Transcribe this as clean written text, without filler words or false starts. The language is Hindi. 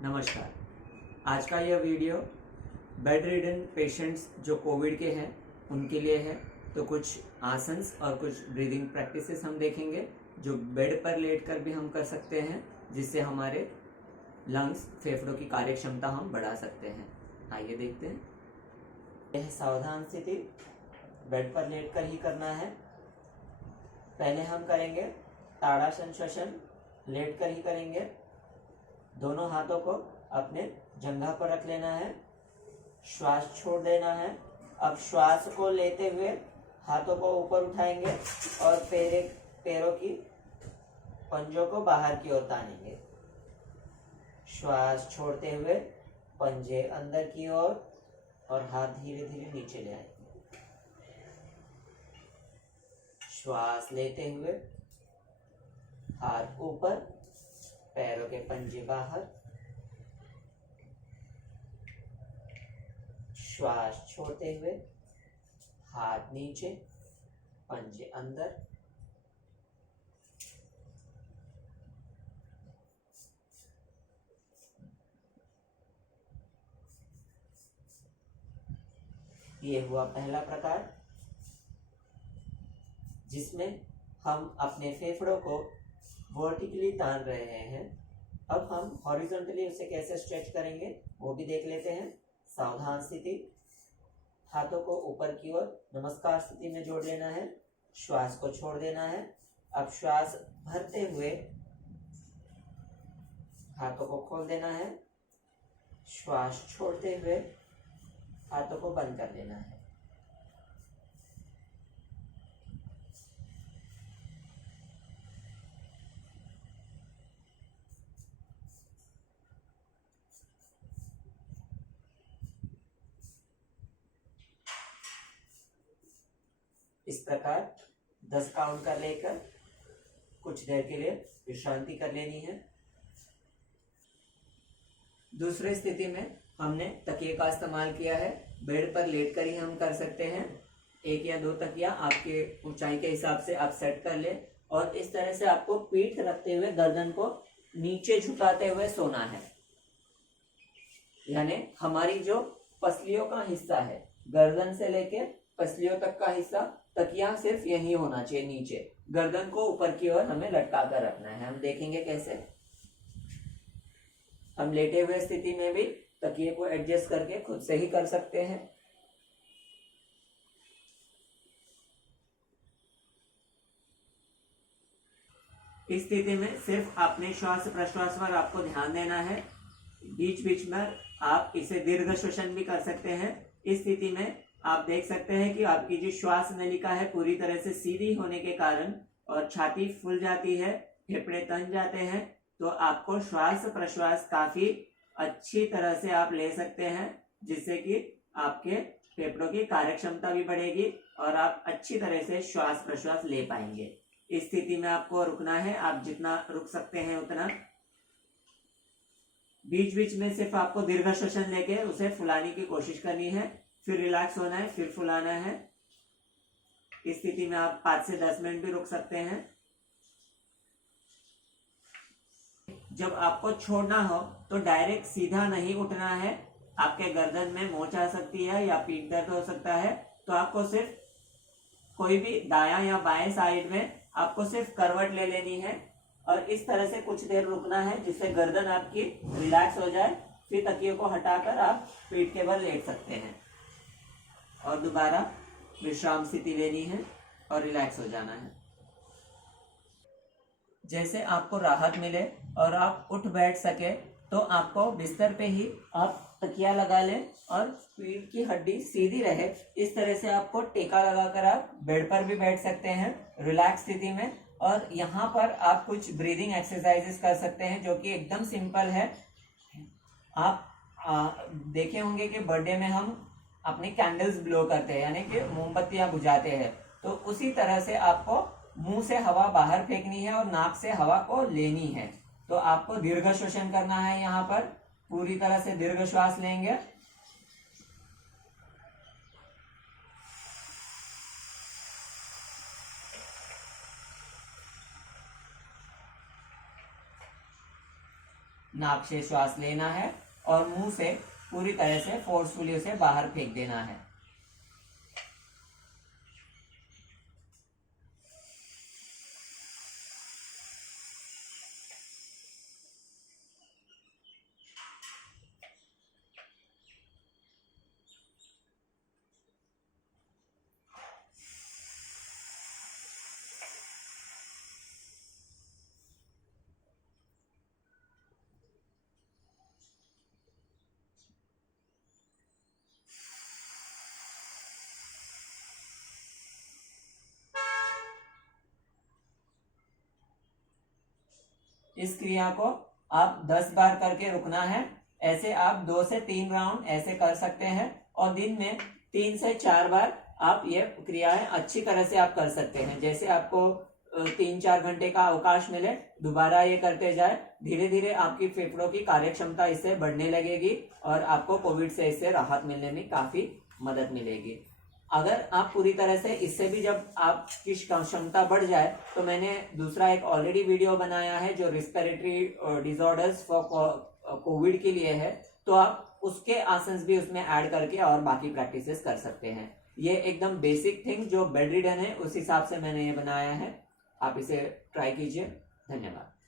नमस्कार। आज का यह वीडियो बेड रिडन पेशेंट्स जो कोविड के हैं उनके लिए है। तो कुछ आसन्स और कुछ ब्रीदिंग प्रैक्टिसेस हम देखेंगे जो बेड पर लेटकर भी हम कर सकते हैं, जिससे हमारे लंग्स फेफड़ों की कार्य क्षमता हम बढ़ा सकते हैं। आइए देखते हैं। यह सावधान स्थिति बेड पर लेटकर ही करना है। पहले हम करेंगे ताड़ासन श्वसन, लेटकर ही करेंगे। दोनों हाथों को अपने जंघा पर रख लेना है, श्वास छोड़ देना है। अब श्वास को लेते हुए हाथों को ऊपर उठाएंगे और पैरों की पंजों को बाहर की ओर तानेंगे। श्वास छोड़ते हुए पंजे अंदर की ओर और हाथ धीरे धीरे नीचे ले आएंगे। श्वास लेते हुए हाथ ऊपर, पैरों के पंजे बाहर। श्वास छोड़ते हुए हाथ नीचे, पंजे अंदर। ये हुआ पहला प्रकार, जिसमें हम अपने फेफड़ों को वर्टिकली तान रहे हैं। अब हम हॉरिजॉन्टली उसे कैसे स्ट्रेच करेंगे वो भी देख लेते हैं। सावधान स्थिति, हाथों को ऊपर की ओर नमस्कार स्थिति में जोड़ लेना है। श्वास को छोड़ देना है। अब श्वास भरते हुए हाथों को खोल देना है। श्वास छोड़ते हुए हाथों को बंद कर देना है। इस प्रकार 10 काउंट कर लेकर कुछ देर के लिए विश्रांति कर लेनी है। दूसरी स्थिति में हमने तकिए का इस्तेमाल किया है। बेड पर लेटकर ही हम कर सकते हैं। 1 या 2 तकिया आपके ऊंचाई के हिसाब से आप सेट कर ले और इस तरह से आपको पीठ रखते हुए गर्दन को नीचे झुकाते हुए सोना है। यानी हमारी जो पसलियों का हिस्सा है, गर्दन से लेके पसलियों तक का हिस्सा, तकिया सिर्फ यही होना चाहिए नीचे। गर्दन को ऊपर की ओर हमें लटका कर रखना है। हम देखेंगे कैसे। हम लेटे हुए स्थिति में भी तकिए को एडजस्ट करके खुद से ही कर सकते हैं। इस स्थिति में सिर्फ अपने श्वास प्रश्वास पर आपको ध्यान देना है। बीच बीच में आप इसे दीर्घ श्वसन भी कर सकते हैं। इस स्थिति में आप देख सकते हैं कि आपकी जो श्वास नलिका है पूरी तरह से सीधी होने के कारण और छाती फूल जाती है, फेफड़े तन जाते हैं। तो आपको श्वास प्रश्वास काफी अच्छी तरह से आप ले सकते हैं, जिससे कि आपके फेफड़ों की कार्यक्षमता भी बढ़ेगी और आप अच्छी तरह से श्वास प्रश्वास ले पाएंगे। इस स्थिति में आपको रुकना है, आप जितना रुक सकते हैं उतना। बीच बीच में सिर्फ आपको दीर्घ श्वसन लेके उसे फुलाने की कोशिश करनी है, फिर रिलैक्स होना है, फिर फुलाना है। इस स्थिति में आप 5 से 10 मिनट भी रुक सकते हैं। जब आपको छोड़ना हो तो डायरेक्ट सीधा नहीं उठना है। आपके गर्दन में मोच आ सकती है या पीठ दर्द हो सकता है, तो आपको सिर्फ कोई भी दायां या बाएं साइड में आपको सिर्फ करवट ले लेनी है और इस तरह से कुछ देर रुकना है, जिससे गर्दन आपकी रिलैक्स हो जाए। फिर तकिए को हटाकर आप पीठ के बल लेट सकते हैं और दोबारा विश्राम स्थिति लेनी है और रिलैक्स हो जाना है। जैसे आपको राहत मिले और आप उठ बैठ सके तो आपको बिस्तर पे ही आप तकिया लगा लें और पीठ की हड्डी सीधी रहे। इस तरह से आपको टेका लगाकर आप बेड पर भी बैठ सकते हैं रिलैक्स स्थिति में। और यहाँ पर आप कुछ ब्रीदिंग एक्सरसाइजेस कर सकते हैं जो कि एकदम सिंपल है। आप देखे होंगे कि बर्थडे में हम अपनी कैंडल्स ब्लो करते हैं, यानी कि मोमबत्तियां बुझाते हैं। तो उसी तरह से आपको मुंह से हवा बाहर फेंकनी है और नाक से हवा को लेनी है। तो आपको दीर्घ श्वसन करना है। यहाँ पर पूरी तरह से दीर्घ श्वास लेंगे, नाक से श्वास लेना है और मुंह से पूरी तरह से फोर्सफुली उसे बाहर फेंक देना है। इस क्रिया को आप 10 बार करके रुकना है। ऐसे आप 2 से 3 राउंड ऐसे कर सकते हैं और दिन में 3 से 4 बार आप ये क्रियाएं अच्छी तरह से आप कर सकते हैं। जैसे आपको 3-4 घंटे का अवकाश मिले, दोबारा ये करते जाए, धीरे धीरे आपकी फेफड़ों की कार्यक्षमता इससे बढ़ने लगेगी और आपको कोविड से इससे राहत मिलने में काफी मदद मिलेगी। अगर आप पूरी तरह से इससे भी जब आपकी क्षमता बढ़ जाए तो मैंने दूसरा एक ऑलरेडी वीडियो बनाया है जो रिस्पिरेटरी डिसऑर्डर्स फॉर कोविड के लिए है, तो आप उसके आसन्स भी उसमें ऐड करके और बाकी प्रैक्टिसेस कर सकते हैं। ये एकदम बेसिक थिंग जो बेड रिडन है उस हिसाब से मैंने ये बनाया है, आप इसे ट्राई कीजिए। धन्यवाद।